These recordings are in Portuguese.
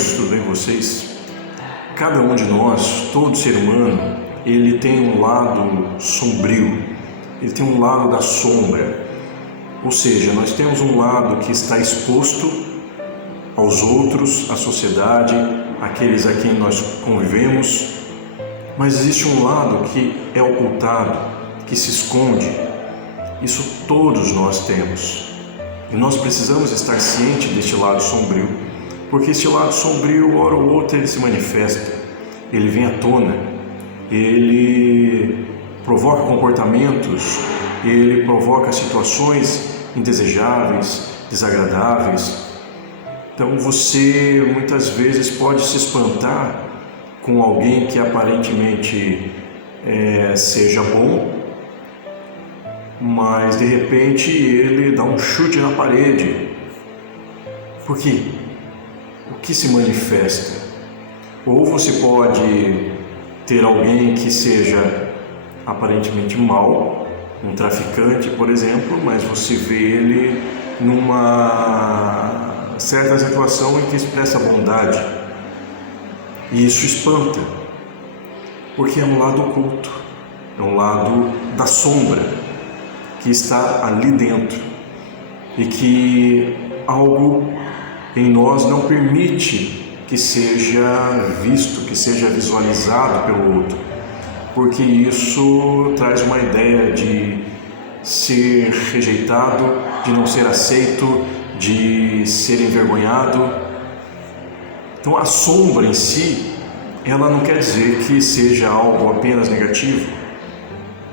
isso, tudo bem com vocês? Cada um de nós, todo ser humano, ele tem um lado sombrio, ele tem um lado da sombra. Ou seja, nós temos um lado que está exposto aos outros, à sociedade, àqueles a quem nós convivemos, mas existe um lado que é ocultado, que se esconde. Isso todos nós temos. E nós precisamos estar cientes deste lado sombrio, porque este lado sombrio, hora ou outra, ele se manifesta, ele vem à tona, ele provoca comportamentos, ele provoca situações indesejáveis, desagradáveis. Então você muitas vezes pode se espantar com alguém que aparentemente seja bom, mas de repente ele dá um chute na parede. Por quê? O que se manifesta? Ou você pode ter alguém que seja aparentemente mau, um traficante, por exemplo, mas você vê ele numa certa situação em que expressa bondade. E isso espanta, porque é um lado oculto, é um lado da sombra que está ali dentro e que algo em nós não permite que seja visto, que seja visualizado pelo outro, porque isso traz uma ideia de ser rejeitado, de não ser aceito, de ser envergonhado. Então a sombra em si, ela não quer dizer que seja algo apenas negativo,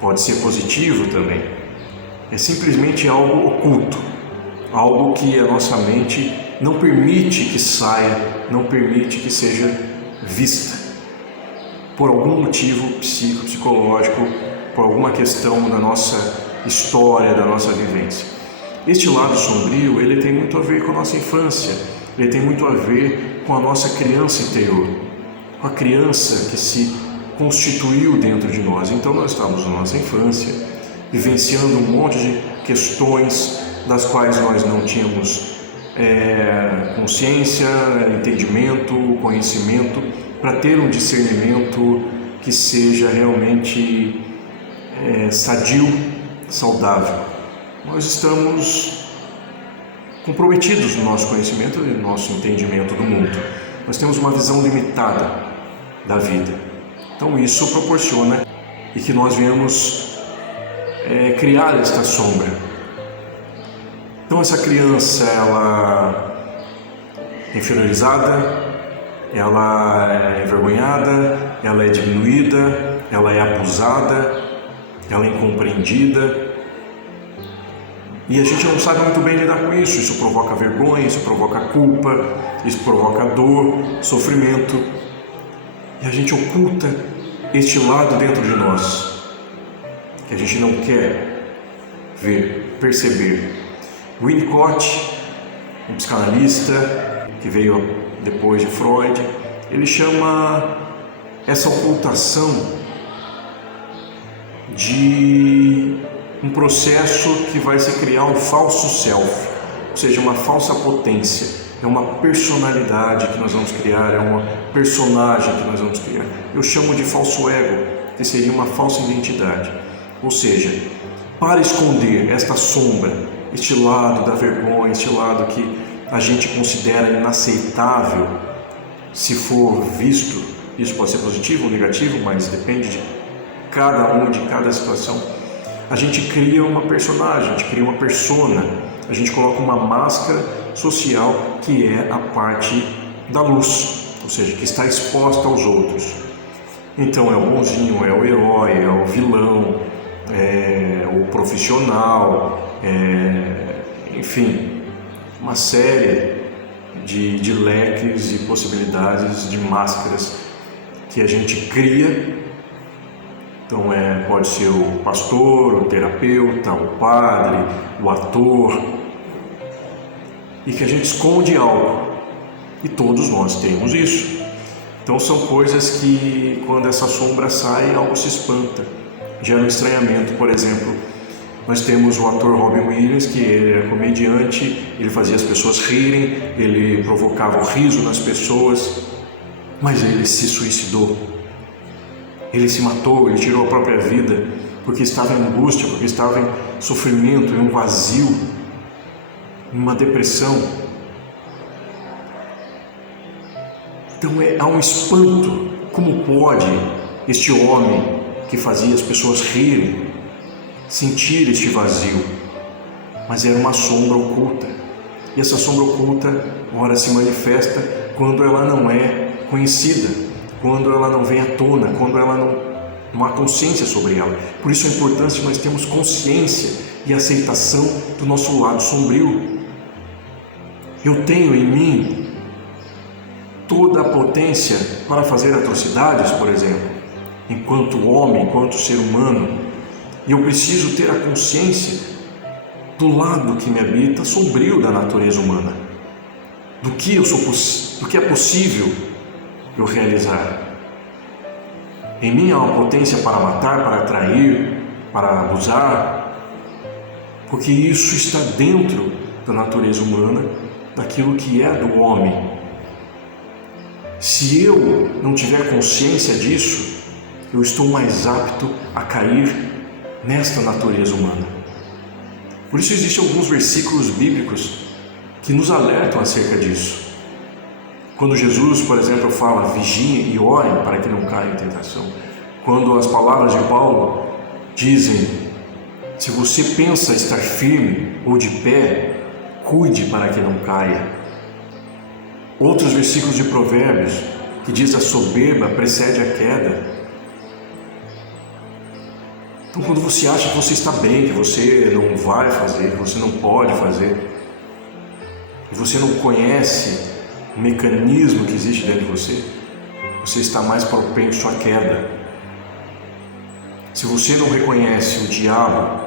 pode ser positivo também. É simplesmente algo oculto, algo que a nossa mente não permite que saia, não permite que seja vista, por algum motivo psicológico, por alguma questão da nossa história, da nossa vivência. Este lado sombrio, ele tem muito a ver com a nossa infância, ele tem muito a ver com a nossa criança interior, com a criança que se constituiu dentro de nós. Então nós estamos na nossa infância, vivenciando um monte de questões das quais nós não tínhamos consciência, entendimento, conhecimento, para ter um discernimento que seja realmente sadio, saudável. Nós estamos comprometidos no nosso conhecimento e no nosso entendimento do mundo. Nós temos uma visão limitada da vida. Então isso proporciona e que nós venhamos criar esta sombra. Então essa criança, ela é inferiorizada, ela é envergonhada, ela é diminuída, ela é abusada, ela é incompreendida. E a gente não sabe muito bem lidar com isso. Isso provoca vergonha, isso provoca culpa, isso provoca dor, sofrimento. E a gente oculta este lado dentro de nós, que a gente não quer ver, perceber. Winnicott, um psicanalista que veio depois de Freud, ele chama essa ocultação de um processo que vai se criar um falso self, ou seja, uma falsa potência. É uma personalidade que nós vamos criar, é uma personagem que nós vamos criar. Eu chamo de falso ego, que seria uma falsa identidade. Ou seja, para esconder esta sombra, este lado da vergonha, este lado que a gente considera inaceitável, se for visto, isso pode ser positivo ou negativo, mas depende de cada um, de cada situação, a gente cria uma personagem, a gente cria uma persona, a gente coloca uma máscara social que é a parte da luz, ou seja, que está exposta aos outros. Então é o bonzinho, é o herói, é o vilão, é o profissional, enfim, uma série de leques e possibilidades de máscaras que a gente cria. Então pode ser o pastor, o terapeuta, o padre, o ator, e que a gente esconde algo, e todos nós temos isso. Então são coisas que, quando essa sombra sai, algo se espanta, gera um estranhamento. Por exemplo, Nós temos o ator Robin Williams, que ele era comediante, ele fazia as pessoas rirem, ele provocava o riso nas pessoas, mas ele se suicidou. Ele se matou, ele tirou a própria vida, porque estava em angústia, porque estava em sofrimento, em um vazio, em uma depressão. Então há um espanto. Como pode este homem que fazia as pessoas rirem sentir este vazio? Mas era uma sombra oculta. E essa sombra oculta, ora se manifesta quando ela não é conhecida, quando ela não vem à tona, quando ela não há consciência sobre ela. Por isso a importância de nós termos consciência e aceitação do nosso lado sombrio. Eu tenho em mim toda a potência para fazer atrocidades, por exemplo, enquanto homem, enquanto ser humano, e eu preciso ter a consciência do lado que me habita sombrio da natureza humana, do que é possível eu realizar. Em mim há uma potência para matar, para trair, para abusar, porque isso está dentro da natureza humana, daquilo que é do homem. Se eu não tiver consciência disso, eu estou mais apto a cair nesta natureza humana. Por isso existem alguns versículos bíblicos que nos alertam acerca disso. Quando Jesus, por exemplo, fala, vigiem e orem para que não caia em tentação. Quando as palavras de Paulo dizem, se você pensa estar firme ou de pé, cuide para que não caia. Outros versículos de Provérbios, que diz a soberba precede a queda. Então quando você acha que você está bem, que você não vai fazer, que você não pode fazer, e você não conhece o mecanismo que existe dentro de você, você está mais propenso à queda. Se você não reconhece o diabo,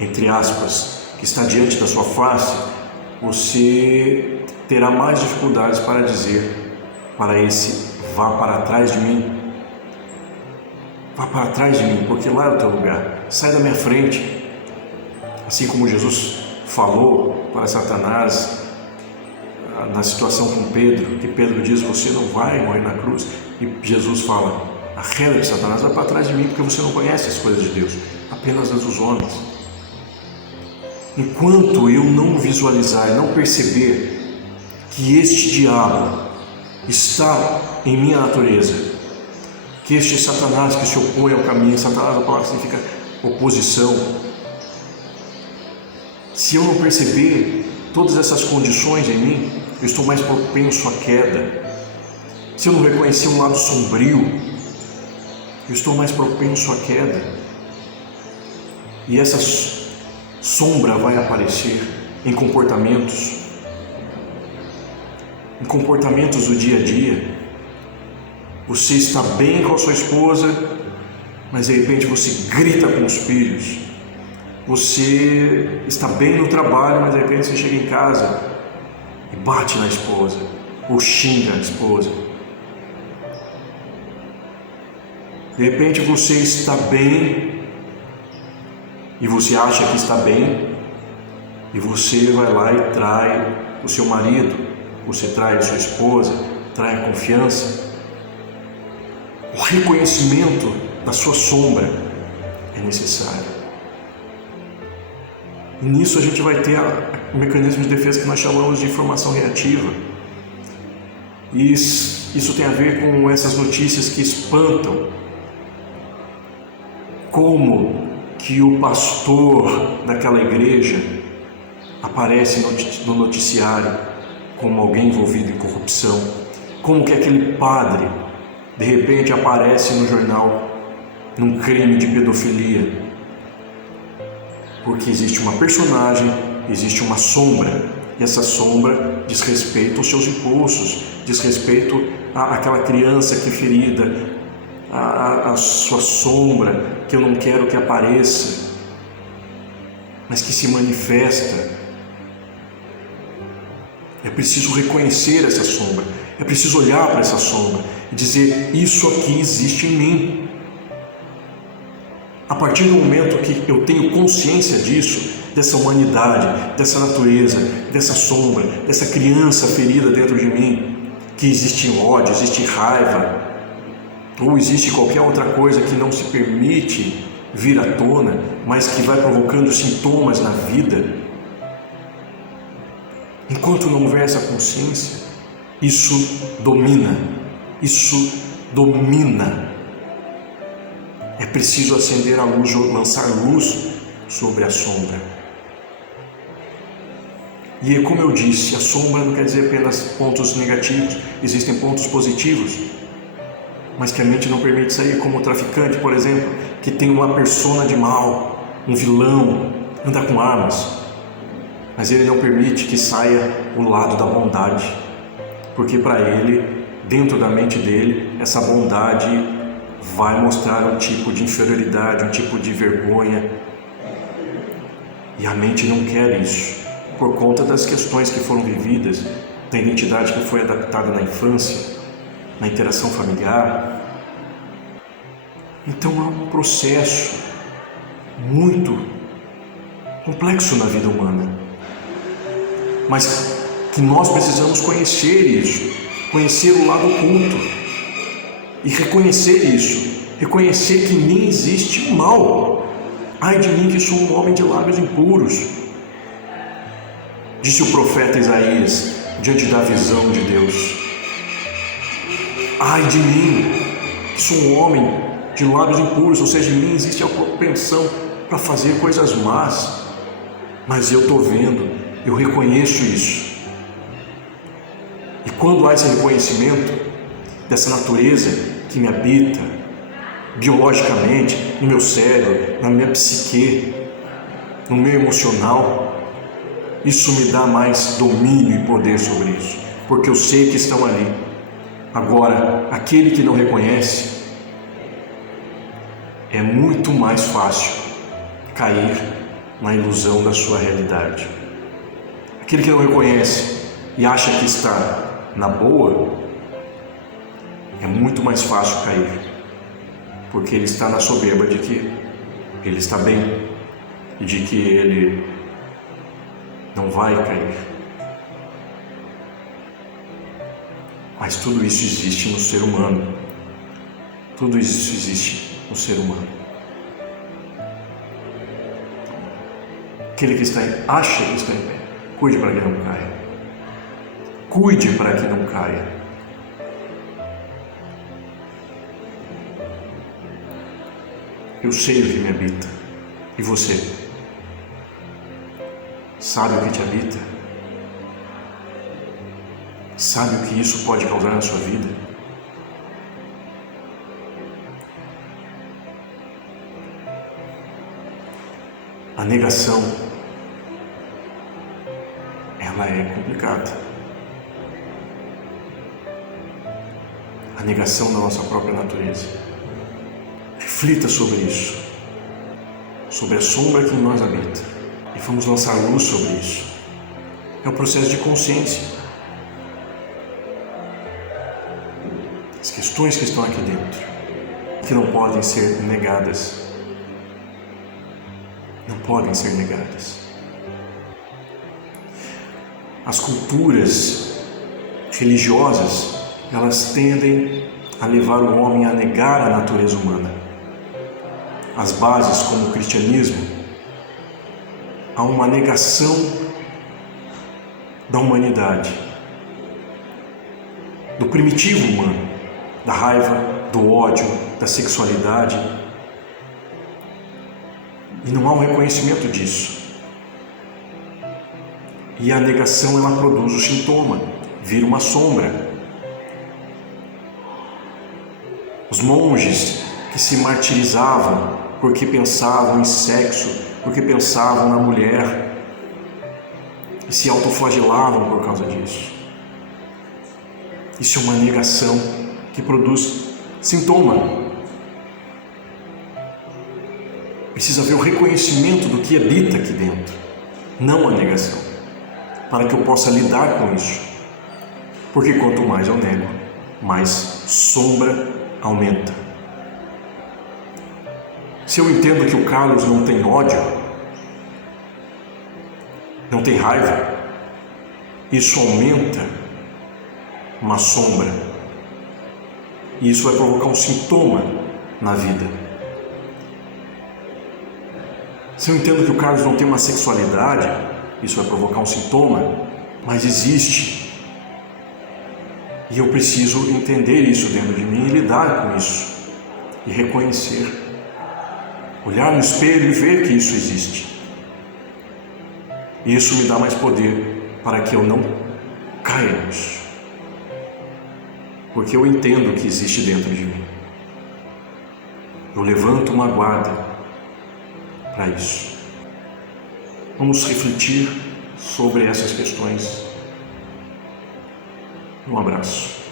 entre aspas, que está diante da sua face, você terá mais dificuldades para dizer para esse, vá para trás de mim. Vá para trás de mim, porque lá é o teu lugar. Sai da minha frente. Assim como Jesus falou para Satanás na situação com Pedro, que Pedro diz, você não vai morrer na cruz. E Jesus fala, arreda de Satanás, vai para trás de mim, porque você não conhece as coisas de Deus, apenas as dos homens. Enquanto eu não visualizar e não perceber que este diabo está em minha natureza, que este Satanás que se opõe ao caminho, Satanás, a palavra significa oposição. Se eu não perceber todas essas condições em mim, eu estou mais propenso à queda. Se eu não reconhecer um lado sombrio, eu estou mais propenso à queda. E essa sombra vai aparecer em comportamentos do dia a dia. Você está bem com a sua esposa, mas de repente você grita com os filhos. Você está bem no trabalho, mas de repente você chega em casa e bate na esposa, ou xinga a esposa. De repente você está bem, e você acha que está bem, e você vai lá e trai o seu marido, você trai a sua esposa, trai a confiança. O reconhecimento da sua sombra é necessário. E nisso a gente vai ter o mecanismo de defesa que nós chamamos de informação reativa. E isso tem a ver com essas notícias que espantam. Como que o pastor daquela igreja aparece no noticiário como alguém envolvido em corrupção? Como que aquele padre de repente aparece no jornal num crime de pedofilia? Porque existe uma personagem, existe uma sombra, e essa sombra diz respeito aos seus impulsos, diz respeito àquela criança que é ferida, a sua sombra que eu não quero que apareça, mas que se manifesta. É preciso reconhecer essa sombra, é preciso olhar para essa sombra e dizer, isso aqui existe em mim. A partir do momento que eu tenho consciência disso, dessa humanidade, dessa natureza, dessa sombra, dessa criança ferida dentro de mim, que existe ódio, existe raiva, ou existe qualquer outra coisa que não se permite vir à tona, mas que vai provocando sintomas na vida, enquanto não houver essa consciência, isso domina. É preciso acender a luz, lançar luz sobre a sombra. E como eu disse, a sombra não quer dizer apenas pontos negativos, existem pontos positivos, mas que a mente não permite sair, como o traficante, por exemplo, que tem uma persona de mal, um vilão, anda com armas, mas ele não permite que saia o lado da bondade, porque para ele, dentro da mente dele, essa bondade vai mostrar um tipo de inferioridade, um tipo de vergonha, e a mente não quer isso, por conta das questões que foram vividas, da identidade que foi adaptada na infância, na interação familiar. Então há um processo muito complexo na vida humana, mas que nós precisamos conhecer isso, conhecer o lado oculto e reconhecer isso, reconhecer que em mim existe mal. Ai de mim que sou um homem de lábios impuros, disse o profeta Isaías diante da visão de Deus. Ai de mim que sou um homem de lábios impuros, ou seja, em mim existe a propensão para fazer coisas más, mas eu estou vendo, eu reconheço isso. E quando há esse reconhecimento dessa natureza que me habita biologicamente, no meu cérebro, na minha psique, no meu emocional, isso me dá mais domínio e poder sobre isso, porque eu sei que estão ali. Agora, aquele que não reconhece, é muito mais fácil cair na ilusão da sua realidade. Aquele que não reconhece e acha que está na boa, é muito mais fácil cair, porque ele está na soberba de que ele está bem e de que ele não vai cair. Mas tudo isso existe no ser humano. Tudo isso existe no ser humano. Aquele que acha que está em pé, cuide para que não caia. Cuide para que não caia. Eu sei o que me habita. E você? Sabe o que te habita? Sabe o que isso pode causar na sua vida? A negação, ela é complicada. A negação da nossa própria natureza. Reflita sobre isso, sobre a sombra que em nós habita, e vamos lançar luz sobre isso. É um processo de consciência. As questões que estão aqui dentro, que não podem ser negadas, não podem ser negadas. As culturas religiosas, elas tendem a levar o homem a negar a natureza humana. As bases, como o cristianismo, há uma negação da humanidade, do primitivo humano, da raiva, do ódio, da sexualidade, e não há um reconhecimento disso. E a negação, ela produz o sintoma, vira uma sombra. Os monges que se martirizavam porque pensavam em sexo, porque pensavam na mulher, e se autoflagelavam por causa disso. Isso é uma negação que produz sintoma. Precisa haver o reconhecimento do que habita aqui dentro, não a negação, para que eu possa lidar com isso. Porque quanto mais eu nego, mais sombra aumenta. Se eu entendo que o Carlos não tem ódio, não tem raiva, isso aumenta uma sombra. E isso vai provocar um sintoma na vida. Se eu entendo que o Carlos não tem uma sexualidade, isso vai provocar um sintoma, mas existe. E eu preciso entender isso dentro de mim e lidar com isso. E reconhecer. Olhar no espelho e ver que isso existe. E isso me dá mais poder para que eu não caia nisso. Porque eu entendo o que existe dentro de mim. Eu levanto uma guarda para isso. Vamos refletir sobre essas questões. Um abraço.